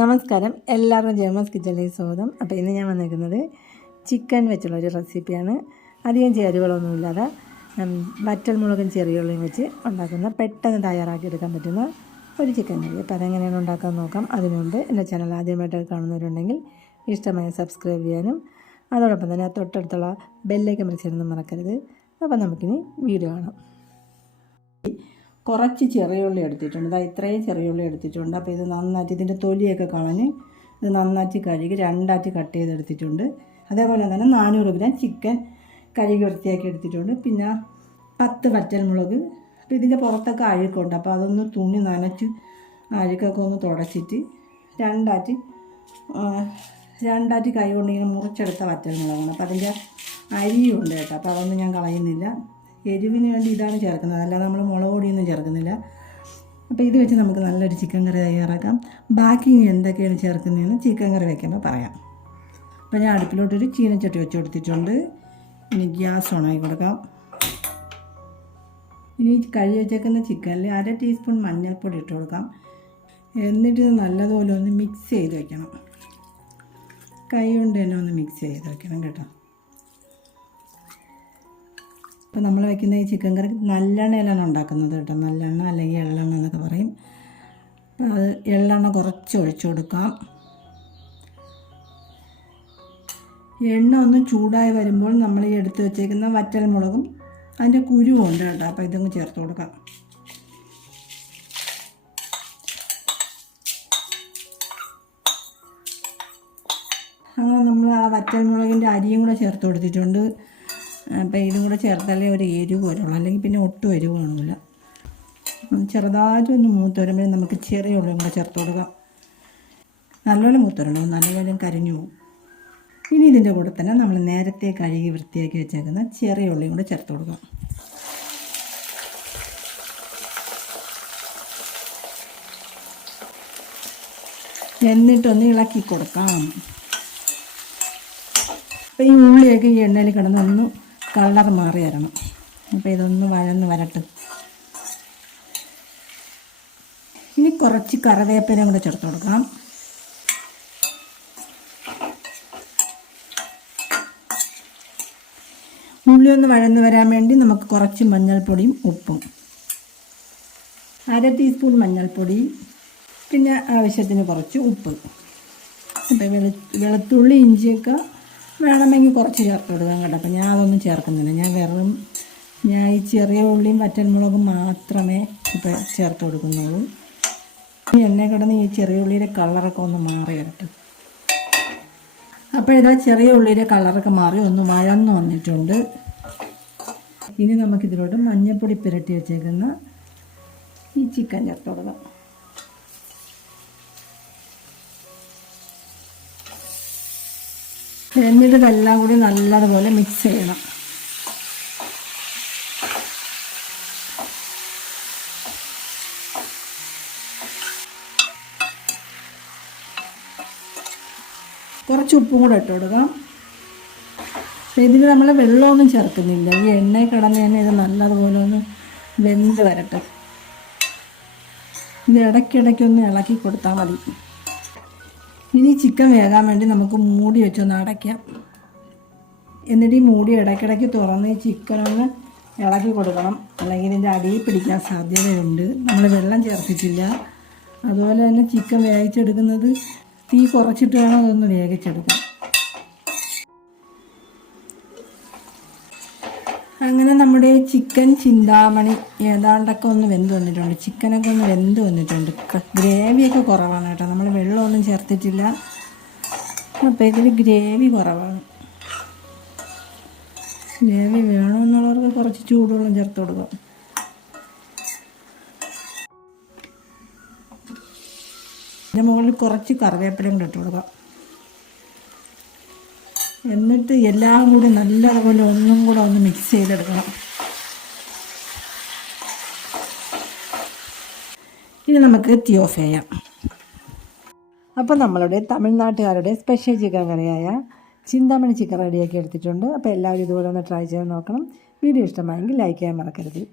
നമസ്കാരം. എല്ലാവർക്കും ജേമസ് കിച്ചണിലേക്ക് സ്വാഗതം. അപ്പോൾ ഇന്ന് ഞാൻ വന്നിരിക്കുന്നത് ചിക്കൻ വെച്ചുള്ള ഒരു റെസിപ്പിയാണ്. അധികം ചേരുവകളൊന്നുമില്ലാതെ ഉം, വറ്റൽ മുളകും ചെറിയുള്ളിയും വെച്ച് ഉണ്ടാക്കുന്ന പെട്ടെന്ന് തയ്യാറാക്കിയെടുക്കാൻ പറ്റുന്ന ഒരു ചിക്കൻ കറി. അപ്പോൾ അതെങ്ങനെയാണ് ഉണ്ടാക്കാൻ നോക്കാം. അതിനു മുമ്പ് എന്റെ ചാനൽ ആദ്യമായിട്ട് കാണുന്നവരുണ്ടെങ്കിൽ ഇഷ്ടമായ സബ്സ്ക്രൈബ് ചെയ്യാനും അതോടൊപ്പം തന്നെ തൊട്ടടുത്തുള്ള ബെല്ലേക്ക് മറിച്ചിരുന്ന് മറക്കരുത്. അപ്പോൾ നമുക്കിനി വീഡിയോ കാണാം. കുറച്ച് ചെറിയുള്ളി എടുത്തിട്ടുണ്ട്. ഇതാ ഇത്രയും ചെറിയുള്ളി എടുത്തിട്ടുണ്ട്. അപ്പോൾ ഇത് നന്നായിട്ട് ഇതിന്റെ തൊലിയൊക്കെ കളഞ്ഞ് ഇത് നന്നായിട്ട് കഴുകി രണ്ടായിട്ട് കട്ട് ചെയ്തെടുത്തിട്ടുണ്ട്. അതേപോലെ തന്നെ നാനൂറ് ഗ്രാം ചിക്കൻ കഴുകി വൃത്തിയാക്കി എടുത്തിട്ടുണ്ട്. പിന്നെ പത്ത് വറ്റൽമുളക്. അപ്പോൾ ഇതിന്റെ പുറത്തൊക്കെ അഴുക്കുണ്ട്. അപ്പോൾ അതൊന്ന് തുണി നനച്ച് അഴുക്കൊക്കെ ഒന്ന് തുടച്ചിട്ട് രണ്ടാറ്റി രണ്ടായിട്ട് കൈ കൊണ്ട് ഇങ്ങനെ മുറിച്ചെടുത്ത വറ്റൽമുളകാണ്. അപ്പോൾ അതിന്റെ അരിയുണ്ട് കേട്ടോ. അപ്പോൾ അതൊന്നും ഞാൻ കളയുന്നില്ല. എരിവിന് വേണ്ടി ഇതാണ് ചേർക്കുന്നത്. അല്ലാതെ നമ്മൾ മുളക് പൊടിയൊന്നും ചേർക്കുന്നില്ല. അപ്പോൾ ഇത് വെച്ച് നമുക്ക് നല്ലൊരു ചിക്കൻ കറി തയ്യാറാക്കാം. ബാക്കി ഇനി എന്തൊക്കെയാണ് ചേർക്കുന്നതെന്ന് ചിക്കൻ കറി വയ്ക്കുമ്പോൾ പറയാം. അപ്പോൾ ഞാൻ അടുപ്പിലോട്ടൊരു ചീനച്ചട്ടി വെച്ച് കൊടുത്തിട്ടുണ്ട്. ഇനി ഗ്യാസ് ഓണാക്കി കൊടുക്കാം. ഇനി കഴുകി വെച്ചേക്കുന്ന ചിക്കനിൽ അര ടീസ്പൂൺ മഞ്ഞൾപ്പൊടി ഇട്ട് കൊടുക്കാം. എന്നിട്ട് ഇത് നല്ലതുപോലെ ഒന്ന് മിക്സ് ചെയ്ത് വെക്കണം. കൈ കൊണ്ട് തന്നെ ഒന്ന് മിക്സ് ചെയ്ത് വെക്കണം കേട്ടോ. അപ്പോൾ നമ്മൾ വയ്ക്കുന്ന ഈ ചിക്കൻ കറി നല്ലെണ്ണയിലാണ് ഉണ്ടാക്കുന്നത് കേട്ടോ. നല്ലെണ്ണ അല്ലെങ്കിൽ എള്ളെണ്ണ എന്നൊക്കെ പറയും. അപ്പോൾ അത് എള്ളെണ്ണ കുറച്ച് ഒഴിച്ചു കൊടുക്കാം. എണ്ണ ഒന്ന് ചൂടായി വരുമ്പോൾ നമ്മൾ ഈ എടുത്ത് വെച്ചേക്കുന്ന വറ്റൽ മുളകും അതിന്റെ കുരുവും ഉണ്ട് കേട്ടോ. അപ്പോൾ ഇതങ്ങ് ചേർത്ത് കൊടുക്കാം. അങ്ങനെ നമ്മൾ ആ വറ്റൽ മുളകിന്റെ അരിയും കൂടെ ചേർത്ത് കൊടുത്തിട്ടുണ്ട്. അപ്പോൾ ഇതും കൂടെ ചേർത്താലേ ഒരു എരിവ് വരുള്ളൂ. അല്ലെങ്കിൽ പിന്നെ ഒട്ടും എരിവ് കാണില്ല ചെറുതായിട്ടൊന്ന് മൂത്ത് വരുമ്പോൾ നമുക്ക് ചെറിയ ഉള്ളിയും കൂടെ ചേർത്ത് കൊടുക്കാം. നല്ലപോലെ മൂത്ത് വരണം നല്ലപോലെ കരിഞ്ഞു പോകും. ഇനി ഇതിന്റെ കൂടെ തന്നെ നമ്മൾ നേരത്തെ കഴുകി വൃത്തിയാക്കി വെച്ചേക്കുന്ന ചെറിയ ഉള്ളിയും കൂടെ ചേർത്ത് കൊടുക്കാം. എന്നിട്ടൊന്ന് ഇളക്കി കൊടുക്കാം. അപ്പോൾ ഈ ഉള്ളിയൊക്കെ ഈ എണ്ണയിൽ കിടന്ന് ഒന്ന് കളർ മാറി വരണം. അപ്പോൾ ഇതൊന്ന് വഴന്ന് വരട്ടെ. ഇനി കുറച്ച് കറിവേപ്പിലയും കൂടെ ചേർത്ത് കൊടുക്കാം ഉള്ളി ഒന്ന് വഴന്ന് വരാൻ വേണ്ടി നമുക്ക് കുറച്ച് മഞ്ഞൾപ്പൊടിയും ഉപ്പും. അര ടീസ്പൂൺ മഞ്ഞൾപ്പൊടി പിന്നെ ആവശ്യത്തിന് കുറച്ച് ഉപ്പ്. അപ്പം വെളു വെളുത്തുള്ളി ഇഞ്ചിയൊക്കെ വേണമെങ്കിൽ കുറച്ച് ചേർത്ത് കൊടുക്കാം കേട്ടോ. അപ്പം ഞാൻ അതൊന്നും ചേർക്കുന്നില്ല. ഞാൻ വെറും ഞാൻ ഈ ചെറിയ ഉള്ളിയും വറ്റൽമുളകും മാത്രമേ ഇപ്പം ചേർത്ത് കൊടുക്കുന്നുള്ളൂ. എണ്ണ കിടന്ന് ഈ ചെറിയ ഉള്ളിയുടെ കളറൊക്കെ ഒന്ന് മാറി വരട്ടെ. അപ്പോൾ ഇതാ ചെറിയ ഉള്ളിയുടെ കളറൊക്കെ മാറി ഒന്ന് വഴന്ന് വന്നിട്ടുണ്ട്. ഇനി നമുക്കിതിലോട്ട് മഞ്ഞൾപ്പൊടി പുരട്ടി വെച്ചേക്കുന്ന ഈ ചിക്കൻ ചേർത്ത് കൊടുക്കാം. എന്നിട്ട് ഇതെല്ലാം കൂടി നല്ലതുപോലെ മിക്സ് ചെയ്യണം. കുറച്ച് ഉപ്പും കൂടെ ഇട്ട് കൊടുക്കാം. ഇതിന് നമ്മൾ വെള്ളമൊന്നും ചേർക്കുന്നില്ല. ഈ എണ്ണയിൽ കിടന്ന് തന്നെ ഇത് നല്ലതുപോലെ ഒന്ന് വെന്ത് വരട്ടെ. ഇത് ഇടയ്ക്കിടയ്ക്കൊന്ന് ഇളക്കി കൊടുത്താൽ മതി. ഇനി ചിക്കൻ വേകാൻ വേണ്ടി നമുക്ക് മൂടി വെച്ചൊന്ന് അടയ്ക്കാം. എന്നിട്ട് ഈ മൂടി ഇടയ്ക്കിടയ്ക്ക് തുറന്ന് ഈ ചിക്കൻ ഒന്ന് ഇളക്കി കൊടുക്കണം. അല്ലെങ്കിൽ ഇതിന്റെ അടിയിൽ പിടിക്കാൻ സാധ്യതയുണ്ട്. നമ്മൾ വെള്ളം ചേർത്തിട്ടില്ല. അതുപോലെ തന്നെ ചിക്കൻ വേവിച്ചെടുക്കുന്നത് തീ കുറച്ചിട്ട് വേണം അതൊന്ന് വേവിച്ചെടുക്കാൻ. അങ്ങനെ നമ്മുടെ ചിക്കൻ ചിന്താമണി ഏതാണ്ടൊക്കെ ഒന്ന് വെന്ത് വന്നിട്ടുണ്ട്. ചിക്കനൊക്കെ ഒന്ന് വെന്ത് വന്നിട്ടുണ്ട്. ഗ്രേവിയൊക്കെ കുറവാണ് കേട്ടോ. നമ്മൾ വെള്ളമൊന്നും ചേർത്തിട്ടില്ല. അപ്പോൾ ഇതിൽ ഗ്രേവി കുറവാണ്. ഗ്രേവി വേണമെന്നുള്ളവർക്ക് കുറച്ച് ചൂടുവെള്ളം ചേർത്ത് കൊടുക്കാം. ഇതിന്റെ മുകളിൽ കുറച്ച് കറിവേപ്പിലയും കൂടെ ഇട്ട് കൊടുക്കാം. എന്നിട്ട് എല്ലാം കൂടി നല്ലതുപോലെ ഒന്നും കൂടെ ഒന്ന് മിക്സ് ചെയ്തെടുക്കണം. ഇനി നമുക്ക് തീ ഓഫ് ചെയ്യാം. അപ്പോൾ നമ്മളുടെ തമിഴ്നാട്ടുകാരുടെ സ്പെഷ്യൽ ചിക്കൻ കറിയായ ചിന്താമണി ചിക്കൻ റെഡിയാക്കി എടുത്തിട്ടുണ്ട്. അപ്പോൾ എല്ലാവരും ഇതുപോലെ ഒന്ന് ട്രൈ ചെയ്ത് നോക്കണം. വീഡിയോ ഇഷ്ടമായെങ്കിൽ ലൈക്ക് ചെയ്യാൻ മറക്കരുത്.